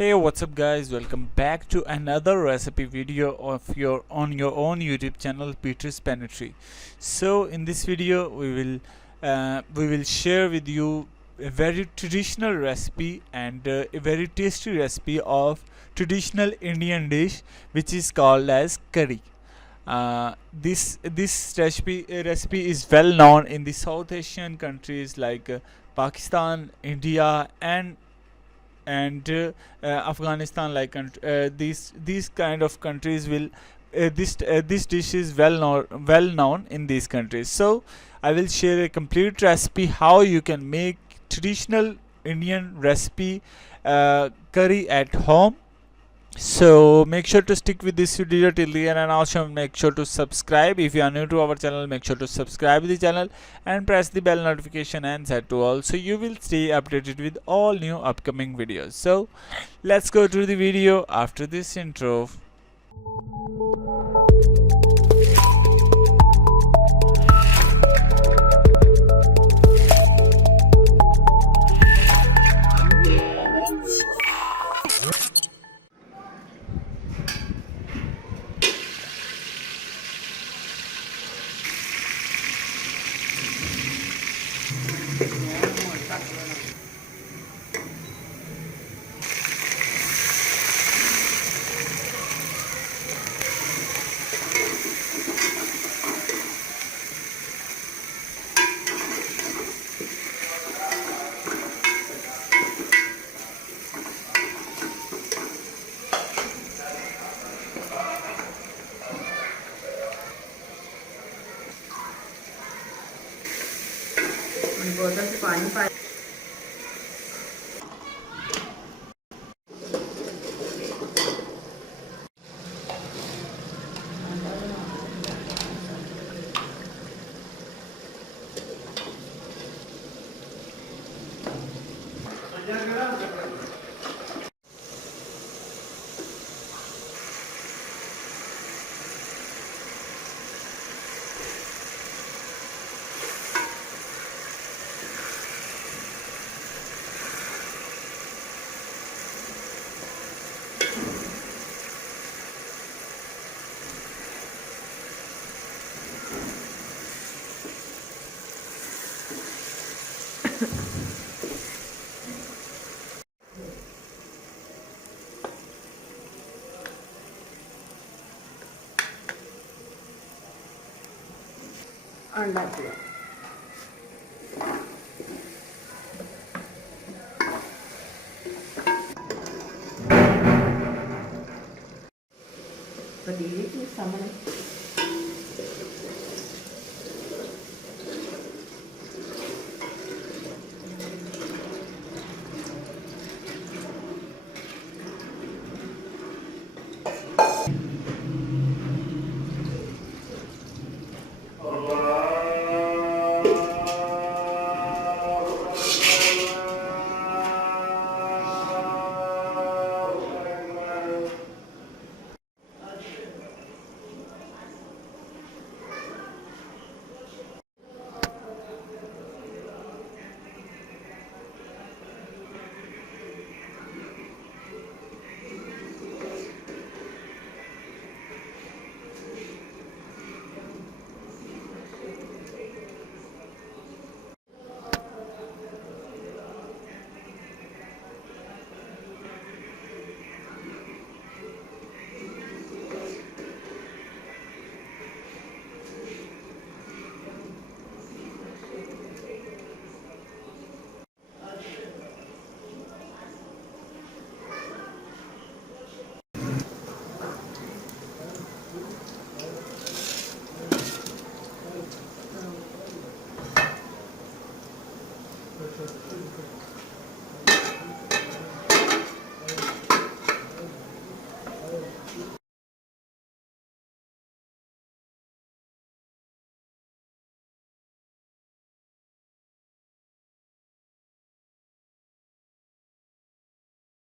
Hey, what's up guys, welcome back to another recipe video of your own YouTube channel, Peter's Pantry. So in this video we will share with you a very traditional recipe and a very tasty recipe of traditional Indian dish which is called as curry. This recipe is well known in the South Asian countries like Pakistan, India, and Afghanistan. These kind of countries will this dish is well known in these countries. So I will share a complete recipe how you can make traditional Indian recipe curry at home. So make sure to stick with this video till the end, and also make sure to subscribe. If you are new to our channel, make sure to subscribe the channel and press the bell notification and set to all, so you will stay updated with all new upcoming videos. So let's go to the video after this intro. बोतल से पानी पा अंडा दिया पतीले की सामने